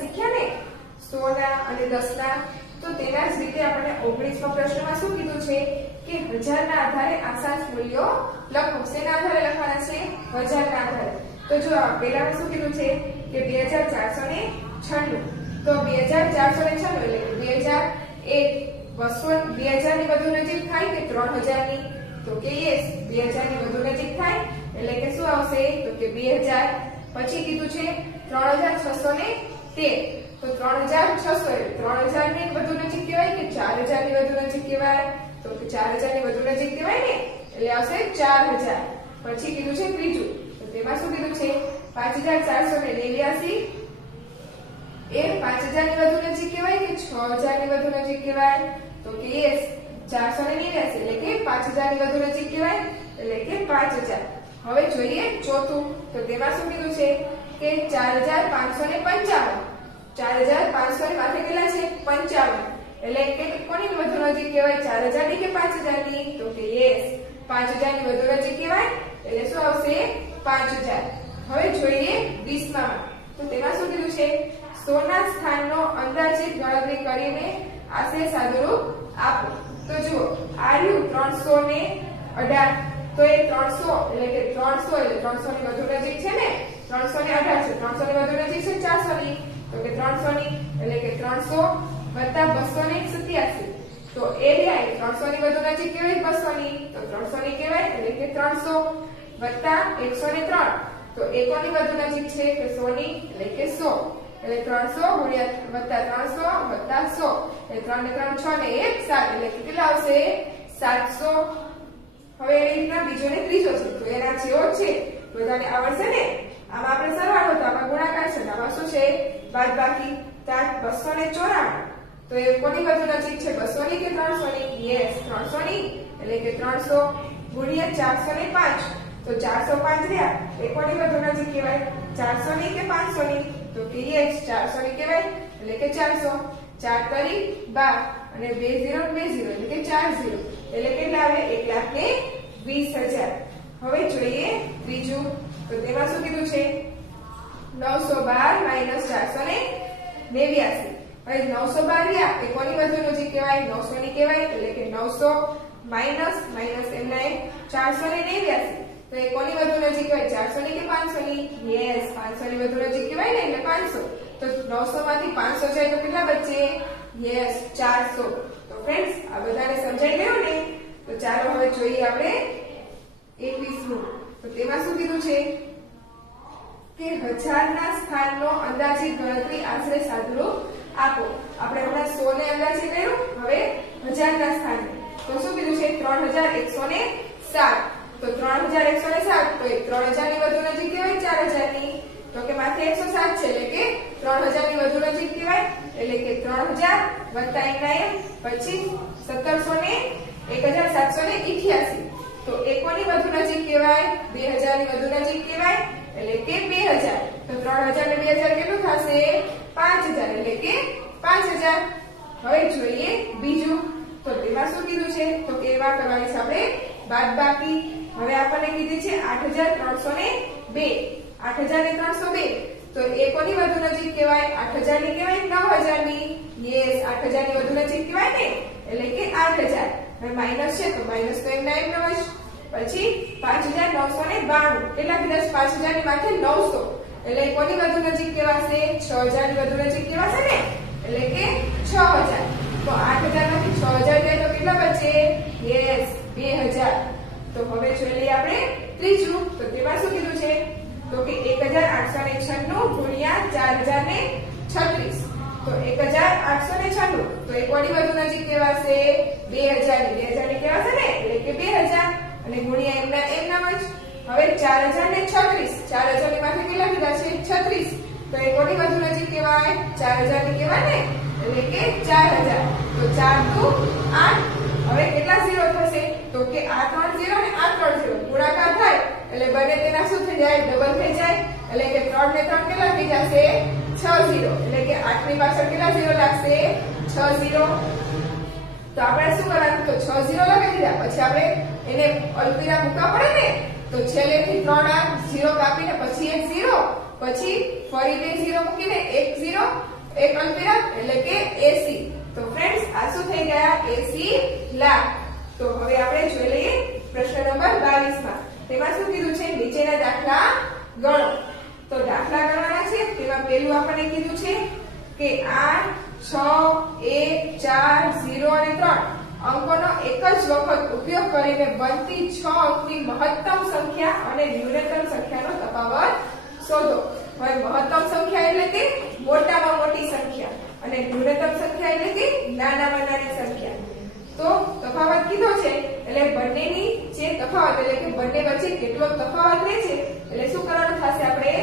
શીખ્યા ને 100 ના અને 10 ના, તો તેના જ રીતે આપણે 19મા પ્રશ્નમાં શું કીધું છે કે 1000 ના આધારે અક્ષાંશ મૂલ્યો લખો. શેના આધારે લખવાના છે? 1000 ના આધારે. તો જો પહેલામાં શું કીધું છે કે 2496, તો 2496 એટલે 2000 એ 200 2000 ની વધુ નજીક થાય કે 3000 ની? તો કે યસ, 2000 ની વધુ નજીક થાય એટલે કે શું આવશે? તો કે 2000. પછી કીધું છે 3613, તો 3600 એટલે 3000 ની વધુ નજીક કહેવાય કે 4000 ની વધુ નજીક કહેવાય? તો કે 4000 ની વધુ નજીક કહેવાય ને, એટલે આવશે 4000. પછી કીધું છે ત્રીજું, તો તેમાં શું કીધું છે 5489 એ 5000 ની વધુ નજીક કહેવાય કે 6000 ની વધુ નજીક કહેવાય? તો કે યસ, 489 એટલે કે 5000 ની વધુ નજીક કહેવાય એટલે કે 5000. હવે જોઈએ ચોથું, તો તેમાં શું કીધું છે કે 4555, 4500 ની માથે કેટલા છે? 55, એટલે કે કોની વધુ નજીક કહેવાય? 4000 ની કે 5000 ની? તો કે યસ, 5000 ની વધુ નજીક કહેવાય એટલે શું આવશે? 5000. હવે જોઈએ 20મા, તો તેમાં શું કીધું છે 100 ના સ્થાનનો અંદાજિત ગણતરી કરીને આશરે સાદુરૂપ આપો. તો જુઓ આર્યુ 318, તો એ 300 એટલે કે 300 એટલે 300 ની વધુ નજીક છે ને, 300 ને 18 છે, 300 ની વધુ નજીક છે 400 ની, તો કે 300 ની એટલે કે 300 વત્તા 287, તો એરિયા એ 300 ની વધુ નજીક કહેવાય 200 ની, તો 300 ની કહેવાય એટલે કે 300 વત્તા 103, તો એકોની વધુ નજીક છે કે 100 ની એટલે કે 100, એટલે 300 ગુણ્યા વત્તા 300 વત્તા 100 એટલે 3 ને 3 6 ને 1 7 એટલે કેટલા આવશે? 700. હવે એવી રીતના બીજો ને ત્રીજો છે, તો એના જેવો છે, બધાને આવડશે ને? આમાં આપણે સરવાળો તો આમાં ગુણાકાર છે, આમાં શું છે? બાદબાકી. ત્યાં 294, તો એ કોની વધુ નજીક છે? 200 ની કે 300 ની? યસ, 300 ની એટલે કે 300 ગુણ્યા 405, તો 405 રહ્યા એ કોની વધુ નજીક કહેવાય? 400 ની કે 500 ની? તો કે યસ, 400 ની કહેવાય એટલે કે 400. 4 તરી 12 અને 20 20 એટલે કે 40, એટલે કેટલા આવે? 1,20,000. હવે જોઈએ ત્રીજું, તો તેમાં શું કીધું છે 912 489. હવે 912 રહ્યા એ કોની વધુ નજીક કહેવાય? 900 ની કહેવાય એટલે કે 900 માઈનસ એમના 489, તો એ કોની વધુ નજીક કહેવાય? 400 ની કે 500 ની? યસ, 500 ની વધુ નજીક કહેવાય ને એટલે 500. તો 900 માંથી 500 જાય તો કેટલા બચે? યસ, 400. તો ફ્રેન્ડ્સ આ બધાને સમજાઈ ગયું ને? તો ચાલો હવે જોઈએ આપણે 21મું, તો તેમાં શું કીધું છે કે 1000 ના સ્થાનનો અંદાજિત ગણતરી આશરે સાદુરૂપ આપો. આપણે હમણાં 100 ને અંદાજે કર્યું, હવે 1000 ના સ્થાને તો શું કીધું છે 3107, તો 3107 તો એ 3000 ની વધુ નજીક કહેવાય 4000 ની? તો કે માથે 107 છે એટલે કે 3000 ની વધુ નજીક કહેવાય એટલે કે 3000 વત્તા એમના પછી 1700 ને 1788, તો એકોની વધુ નજીક કહેવાય? 2000 ની વધુ નજીક કહેવાય એટલે કે 2000, તો 3000 ને 2000 કેટલું થશે? 5000 એટલે કે 5000. હવે જોઈએ બીજું, તો તેમાં શું કીધું છે તો કે એવા કરવાની છે આપણે બાદબાકી. હવે આપણને કીધી છે 8302, 8302, તો એ કોની વધુ નજીક કહેવાય? 8000 ની કહેવાય 9000 ની? યસ, 8000 ની વધુ નજીક કહેવાય ને એટલે કે 8000. હવે માઈનસ છે તો માઈનસ તો એમના એમ જ. પછી 5992, કેટલા કીધા? 5000 ની માથે 900, એટલે કોની વધુ નજીક કહેવાશે? 6000 ની વધુ નજીક કહેવાશે ને એટલે કે 6000. તો 8000 માંથી 6000 જાય તો કેટલા બચે? યસ, 2000. તો હવે જોઈ લઈએ આપણે ત્રીજું, તો તેમાં શું કીધું છે તો કે 1896 ગુણ્યા 4036, તો 1896, તો એ કોની વધુ નજીક કહેવાશે? 2000 ની? 2000 ની કહેવાશે ને એટલે કે 2000 અને ગુણ્યા એમના જ. હવે 4036, 4000 ની માથે કેટલા કીધા છે? 36, તો એ કોની વધુ નજીક કહેવાય? 4000 ની કહેવાય ને એટલે કે 4000. તો 4 દુ 8, હવે કેટલા 0 થશે? તો કે આ 3 0 ને આ 3 0 ગુણાકાર થાય એટલે બંને તેના શું થઈ જાય? ડબલ થઈ જાય, એટલે કે 3 ને 3 કેટલા થઈ જશે? 6 0, એટલે કે 8 ની પાછળ કેટલા 0 લાગશે? 6 0. તો આપણે શું કરવાનું? તો 6 0 લખી દીધા, પછી આપણે એને અલ્પવિરામ મૂકવા પડે ને, તો છેલ્લેથી 3 આ 0 કાપીને પછી એક 0, પછી ફરી બે 0 મૂકીને 1 0 એક અલ્પવિરામ એટલે કે 80. તો ફ્રેન્ડ્સ આ શું થઈ ગયા 80 લાખ. તો હવે આપણે જોઈ લઈએ પ્રશ્ન નંબર 22 માં. તેમાં શું કીધું છે નીચેના દાખલા ગણો. તો દાખલા ગણવાના છે. તેમાં પહેલું આપણને કીધું છે કે 8 6 1 4 0 અને 3 અંકોનો એક જ વખત ઉપયોગ કરીને બનતી 6 અંકની મહત્તમ સંખ્યા અને ન્યૂનતમ સંખ્યાનો તફાવત શોધો. હવે મહત્તમ સંખ્યા એટલે કે મોટામાં મોટી સંખ્યા અને ન્યૂનતમ સંખ્યા એટલે કે નાનામાં નાની સંખ્યા. તો તફાવત કીધો છે એટલે બંનેની જે તફાવત એટલે કે બંને વચ્ચે કેટલો તફાવત રહે છે એટલે શું કરવાનું થશે આપણે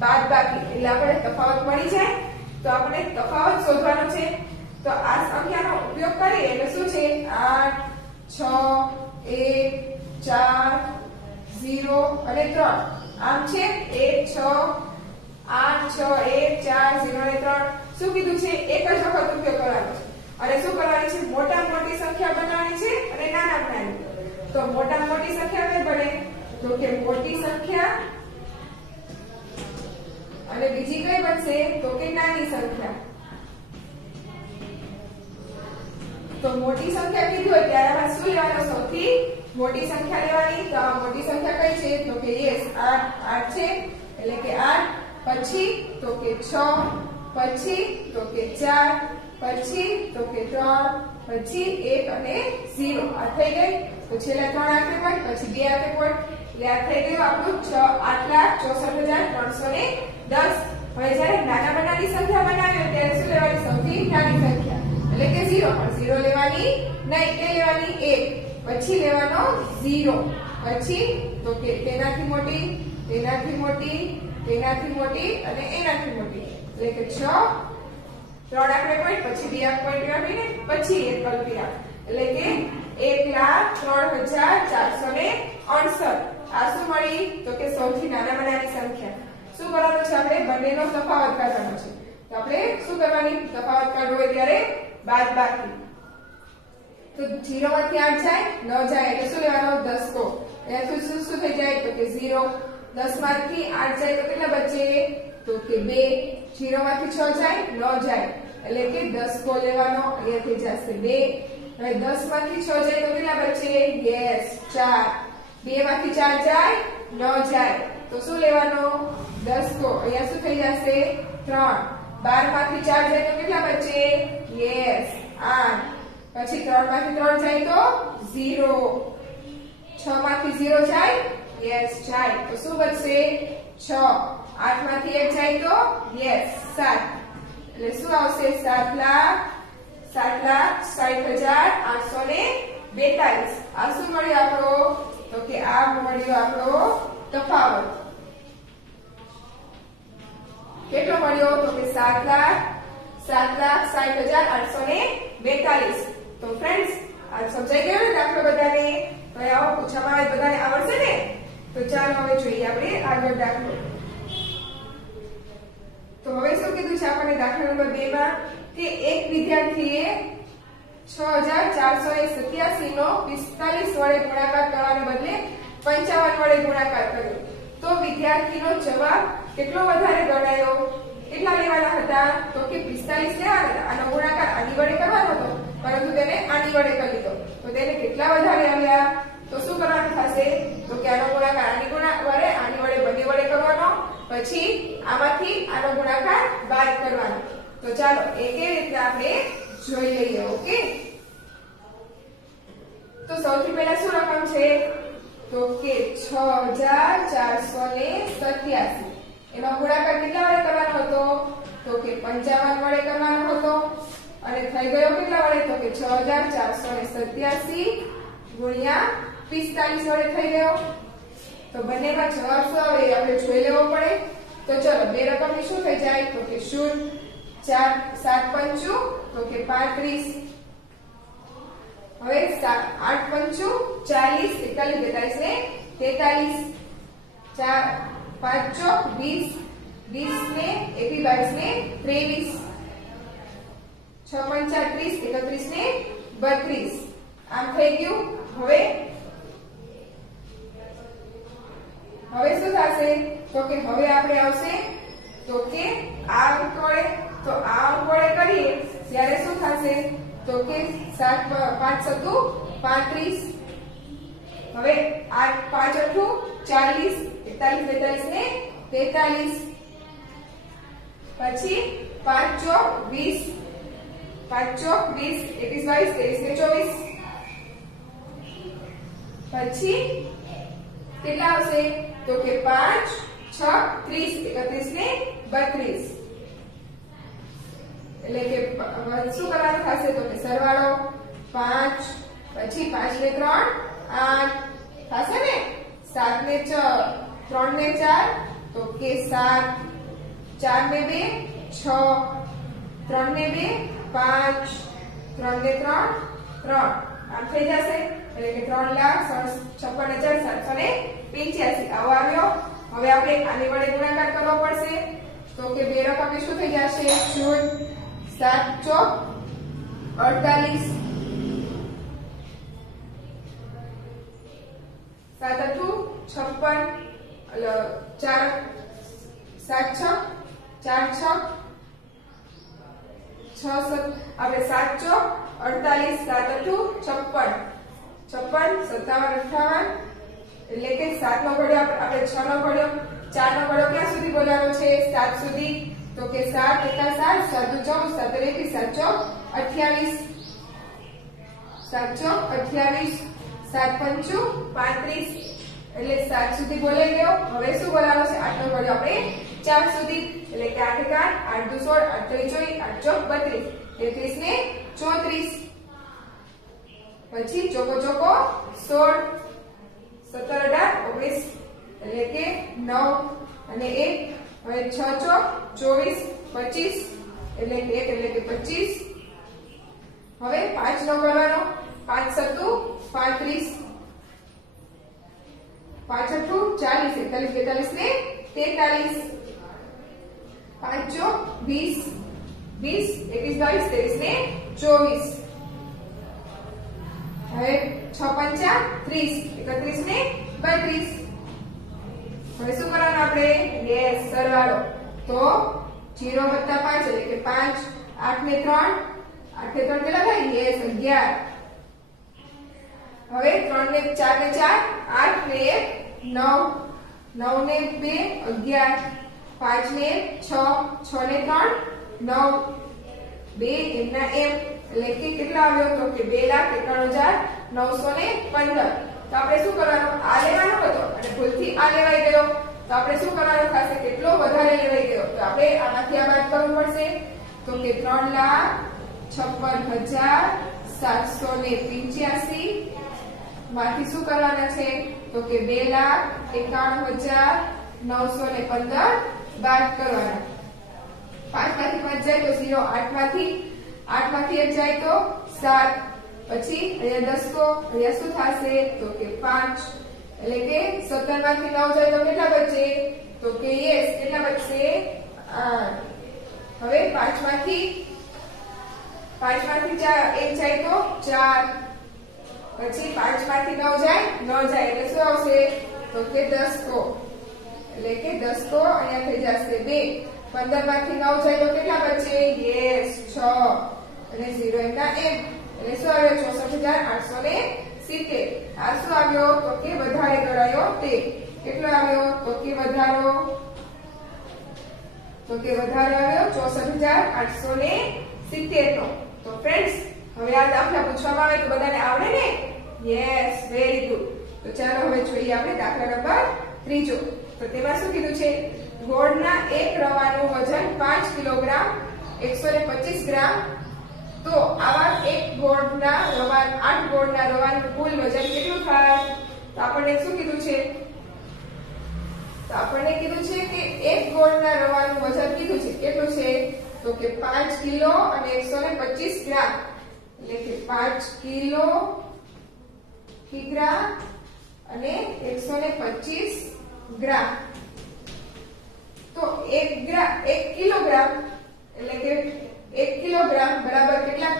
બાદબાકી. એટલે આપણે તફાવત મળી જાય તો આપણે તફાવત શોધવાનો છે. તો આ સંખ્યાનો ઉપયોગ કરીએ એટલે શું છે 8 6 1 4 0 અને 3. આમ છે 1 6 8 6 1 4 0 અને 3 શું કીધું છે એક જ વખત ઉપયોગ કરવાનો છે. અને શું કરવાની છે મોટામાં મોટી સંખ્યા બનાવવાની છે અને નાનામાં નાની. તો મોટામાં મોટી સંખ્યા કઈ બને તો કે મોટી સંખ્યા અને બીજી કઈ બનશે તો કે નાની સંખ્યા. તો મોટી સંખ્યા કીધી હોય ત્યારે આમાં શું લેવાનું સૌથી મોટી સંખ્યા લેવાની. તો આ મોટી સંખ્યા કઈ છે તો કે યસ 8 છે એટલે કે 8 પછી તો કે 6 પછી તો કે 4 પછી તો કે 3 પછી 1 અને 0. આ થઈ ગઈ. તો છેલ્લા 3 આંકડે હોય પછી 2 આંકડે હોય એટલે આ થઈ ગયું આપણું 8,64,310. હવે જ્યારે નાનામાં નાની સંખ્યા બનાવીએ ત્યારે શું લેવાની સૌથી નાની સંખ્યા એટલે કે 0. પણ 0 લેવાની નહીં કે લેવાની 1 પછી લેવાનો 0 પછી તો કે તેનાથી મોટી તેનાથી મોટી તેનાથી મોટી અને એનાથી મોટી એટલે કે 6 3 આંકડે પોઈન્ટ પછી 2 આંક પોઈન્ટ આપીને પછી એક અલ્પવિરામ એટલે કે 1,03,468. આ શું મળી તો કે સૌથી નાનામાં નાની સંખ્યા. શું કરવાનું છે આપણે બંનેનો તફાવત કાઢવાનો છે. તો આપણે શું કરવાની તફાવત કાઢવો હોય ત્યારે બાદબાકી. તો 0 માંથી 8 જાય ન જાય એટલે શું લેવાનો દસકો. એનાથી શું થઈ જાય તો કે 0. 10 માંથી 8 જાય તો કેટલા બચે તો કે 2. 0 માંથી 6 જાય ન જાય એટલે કે દસકો લેવાનો. અહીંયા થઈ જશે 2. હવે 10 માંથી 6 જાય તો કેટલા બચે યસ 4. 2 માંથી 4 જાય ન જાય તો શું લેવાનો દસકો. અહીંયા શું થઈ જશે 3. 12 માંથી 4 જાય તો કેટલા બચે યસ 8. પછી 3 માંથી 3 જાય તો 0. 6 માંથી 0 જાય યસ જાય તો શું બચશે 6. 8 માંથી 1 જાય તો યસ 7. એટલે શું આવશે 7,60,842. આ શું મળ્યો આપણો તો કે આ મળ્યો આપણો તફાવત. કેટલો મળ્યો તો કે 7,60,842. તો ફ્રેન્ડ્સ આ સમજાઈ ગયો ને દાખલો બધાને. હવે આવો પૂછવામાં આવે બધાને આવડશે ને. તો ચાલો હવે જોઈએ આપણે આગળ દાખલો. તો હવે શું કીધું છે આપણને દાખલા નંબર 2 માં કે એક વિદ્યાર્થીએ 6,487 નો 45 વડે ગુણાકાર કરવાને બદલે 55 વડે ગુણાકાર કર્યો. તો વિદ્યાર્થીનો જવાબ કેટલો વધારે ગણાયો. કેટલા લેવાના હતા તો કે 45 લેવાના હતા. આનો ગુણાકાર આની વડે કરવાનો હતો પરંતુ તેને આની વડે કરી દીધો. તો તેને કેટલા વધારે આવ્યા તો શું કરવાનું થશે તો કે આનો ગુણાકાર આની વડે બંને વડે કરવાનો. પછી આમાંથી આનો ગુણાકાર બાદ કરવાનો. તો ચાલો એ કેવી રીતે આપણે જોઈ લઈએ. ઓકે તો સૌથી પહેલા શું રકમ છે તો કે 6,487. એનો ગુણાકાર કેટલા વડે કરવાનો હતો તો કે 55 વડે કરવાનો હતો. અને થઈ ગયો કેટલા વડે તો કે 6,487 ગુણ્યા 45 વડે થઈ ગયો. તો બંનેમાં જવાબ શું આવે આપણે જોઈ લેવો પડે. તો ચલો બે રકમની શું થઈ જાય તો કે 0. 4 7 પંચું તો કે 35. હવે 8 પંચું 40 41 42 ને 43. 4 5 ચોક 20 20 ને 22 ને 23. 6 પંચા 30 31 ને 32. આમ થઈ ગયું. હવે શું થશે તો કે હવે આપણે આવશે તો કે આ અંક વડે તો આ અંક વડે કરીએ ત્યારે શું થશે તો કે 7 5 સત્તુ 35. હવે આ 5 અઠ્ઠું 40 41 42 ને 43. પછી 5 ચોક 20 5 ચોક 20 21 22 23 ને 24. પછી કેટલા આવશે તો કે 5 6 30 31 ને 32. એટલે કે શું કરવાનું થશે તો કે સરવાળો 5 પછી 5 ને 3 8 થશે ને 7 ને 3 ને 4 તો કે 7 4 ને 2 6 3 ને 2 5 3 ને 3 3 આમ થઈ જશે એટલે કે 3,56,785. આવો આવ્યો. હવે આપણે આની વડે ગુણાકાર કરવો પડશે તો કે બે રકમ શું થઈ જશે 7 ચોક 48 7 અઠ્ઠું 56 4 7 6 4 6 6 આપણે 7 ચોક 48 7 અઠ્ઠું 56 56 57 58 એટલે કે 7 નો ઘડિયો આપણે 6 નો ઘડિયો 4 નો ઘડિયો ક્યાં સુધી બોલવાનો છે 7 સુધી તો કે 7 એકા 7 7 દુ 14 7 એકી 7 ચોક 28 7 ચોક 28 7 પંચું 35 એટલે 7 સુધી બોલાઈ ગયો. હવે શું બોલાવવાનો છે 8 નો ઘડિયો આપણે 4 સુધી એટલે કે 8 એકા 8 દુ 16 8 ત્રી 24 8 ચોક 32 33 ને 34. પછી ચોકો ચોકો 16 17 18 19 એટલે કે 9 અને 1 હવે 6 ચોક 24 25 એટલે કે 1 એટલે કે 25. હવે 5 નો કરવાનો 5 સત્તુ 35 5 અઠ્ઠું 40 41 42 ને 43 5 ચોક 20 20 21 22 23 ને 24. હવે 6 પંચા 30 31 ને 32. હવે શું કરવાનું આપણે યસ સરવાળો તો 0 વત્તા 5 એટલે કે 5 8 ને 3 8 ને 3 કેટલા થાય યસ 11. હવે 3 ને 4 ને 4 8 ને 1 9 9 ને 2 11 5 ને 6 6 ને 3 9 2 એમના એમ એટલે કે કેટલા આવ્યો તો કે 2,53,915. તો આપણે શું કરવાનું આ લેવાનો હતો અને ભૂલથી આ લેવાઈ ગયો તો આપણે શું કરવાનું થશે કેટલો વધારે લેવાઈ ગયો તો આપણે આમાંથી આ બાદ કરવું પડશે તો કે 3,56,785 માંથી શું કરવાના છે તો કે 2,91,915 બાદ કરવાના. 5 માંથી 5 જાય તો 0 8 માંથી 1 જાય તો 7 પછી અહીંયા 10 તો અહીંયા શું થશે તો કે 5 એટલે કે 17 માંથી 9 જાય તો કેટલા બચે તો કે યસ કેટલા બચશે 8. હવે 5 માંથી 4 1 જાય તો 4 પછી 5 માંથી 9 જાય એટલે શું આવશે તો કે 10 તો એટલે કે 10 તો અહીંયા થઈ જશે 2. 15 માંથી 9 જાય તો કેટલા બચે યસ 6 અને 0 એમના એમ એટલે શું આવ્યો 64,870. આ શું આવ્યો તો કે વધારે ગણાયો તે કેટલો આવ્યો તો કે વધારો આવ્યો 64,870 નો. તો ફ્રેન્ડ્સ હવે આ દાખલા પૂછવામાં આવે તો બધાને આવડે ને યસ વેરી ગુડ. તો ચાલો હવે જોઈએ આપણે દાખલા નંબર 3. તો તેમાં શું કીધું છે ગોળના એક રવાનું વજન 5 કિલોગ્રામ 125 ગ્રામ. તો આવા એક ગોળના રવા 8 ગોળના રવાનું કુલ વજન કેટલું થાય તો આપણને શું કીધું છે તો આપણને કીધું છે કે એક ગોળના રવાનું વજન કીધું છે કેટલું છે તો કે 5 કિલો અને 125 ગ્રામ એટલે કે 5 કિલોગ્રામ અને 125 ગ્રામ. તો 1 કિલોગ્રામ એટલે કે 1 કિલોગ્રામ બરાબર કેટલા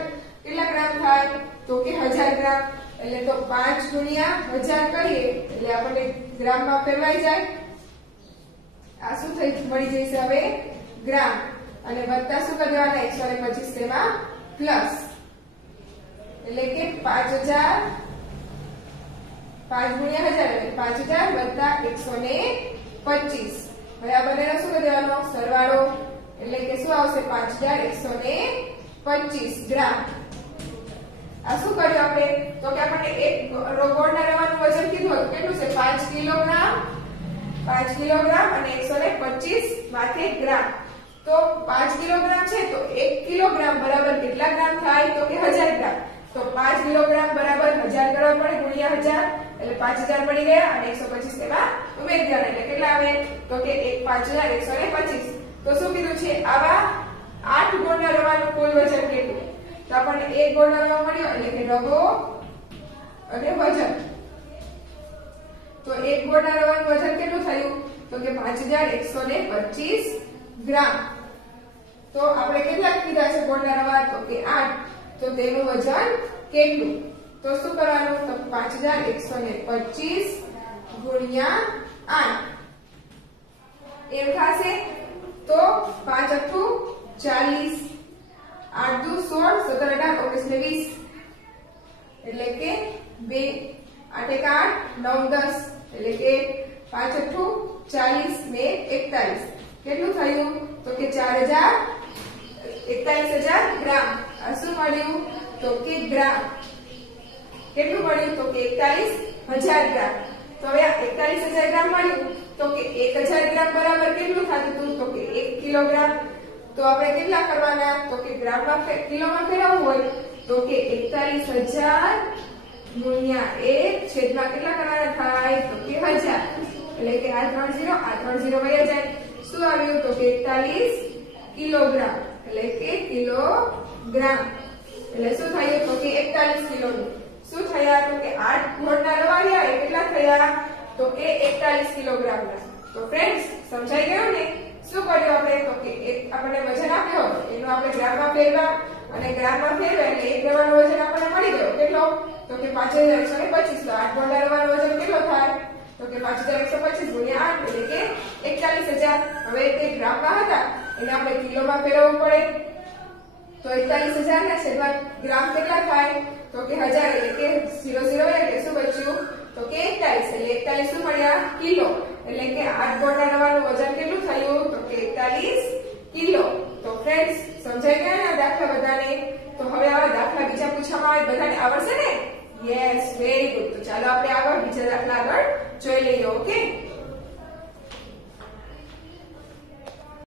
ગ્રામ થાય તો કે 1000 ગ્રામ. એટલે તો 5 ગુણ્યા 1000 કરીએ એટલે આપણને ગ્રામમાં ફેરવાઈ જાય. આ શું થઈ મળી જશે હવે ગ્રામ અને વત્તા શું કરી દેવાના 125 તેમાં પ્લસ એટલે કે 5000 5 ગુણ્યા 1000 એટલે 5000 વત્તા 125 હવે આ બંનેનો શું કરી દેવાનો સરવાળો એટલે કે શું આવશે 5125 ગ્રામ આ શું કર્યું આપણે તો કે આપણને એક ગોળના રવાનું વજન કીધું હતું કેટલું છે 5 કિલોગ્રામ અને 125 માથે ગ્રામ તો 5 કિલોગ્રામ છે તો 1 કિલોગ્રામ બરાબર કેટલા ગ્રામ થાય તો કે 1000 ગ્રામ તો 5 કિલોગ્રામ બરાબર 1000 કરવા પડે ગુણ્યા 1000 એટલે 5000 પડી ગયા અને 125 તેમાં ઉમેરી દેવાના એટલે કેટલા આવે તો કે 5125 તો શું કીધું છે આવા 8 ગોળના રવાનું કુલ વજન કેટલું તો આપણને એક ગોળનો રવો મળ્યો એટલે કે રવો અને વજન તો એક ગોળના રવાનું વજન કેટલું થયું તો કે 5125 ગ્રામ તો આપણે કેટલા કીધા છે ગોળના રવા તો કે 8 તો તેનું વજન કેટલું તો શું કરવાનું તો 5125 ગુણ્યા 8 એમ થશે તો 5 અઠ્ઠું 40 8 દુ 16 17 18 19 20 એટલે કે 2 8 1 8 9 10 એટલે કે 5 અઠ્ઠું 40 ને 41 કેટલું થયું તો કે 44000 ગ્રામ આ શું મળ્યું તો કે ગ્રામ કેટલું મળ્યું તો કે 41000 ગ્રામ તો હવે આ 41000 ગ્રામ મળ્યું તો કે 1000 ગ્રામ બરાબર કેટલું થતું હતું તો કે 1 કિલોગ્રામ તો આપણે કેટલા કરવાના તો કે ગ્રામમાં કિલોમાં ફેરવવું હોય તો કે 41000 ગુણ્યા 1 છેદમાં કેટલા કરવાના થાય તો કે 1000 એટલે કે આ 3 0 વયા જાય શું આવ્યું તો કે 41 કિલોગ્રામ એટલે કે કિલોગ્રામ એટલે શું થયું તો કે 41 કિલોનું શું થયા તો કે 8 ગોળના રવા રહ્યા એ કેટલા થયા તો કે 41 કિલોગ્રામના તો ફ્રેન્ડ્સ સમજાઈ ગયું ને શું કર્યું આપણે તો કે એક આપણને વજન આપ્યો એનું આપણે ગ્રામમાં ફેરવા અને ગ્રામમાં ફેરવા એટલે એક રવાનું વજન આપણને મળી ગયો કેટલો તો કે 5125 તો 8 ગોળના રવાનું વજન કેટલો થાય તો કે 5125 ગુણ્યા 8 એટલે કે 41000 હવે તે ગ્રામમાં હતા એને આપણે કિલોમાં ફેરવવું પડે તો 41000 ના છેદમાં ગ્રામ કેટલા થાય તો કે 1000 એટલે કે 00 એટલે શું બચ્યું તો કે 41 એટલે 41 શું મળ્યા કિલો એટલે કે 8 ગોળના રવાનું વજન કેટલું થયું તો કે 41 કિલો તો ફ્રેન્ડ્સ સમજાઈ ગયા ને આ દાખલા બધાને તો હવે આવા દાખલા બીજા પૂછવામાં આવે બધાને આવડશે ને યસ વેરી ગુડ તો ચાલો આપણે આગળ બીજા દાખલા આગળ જોઈ લઈએ ઓકે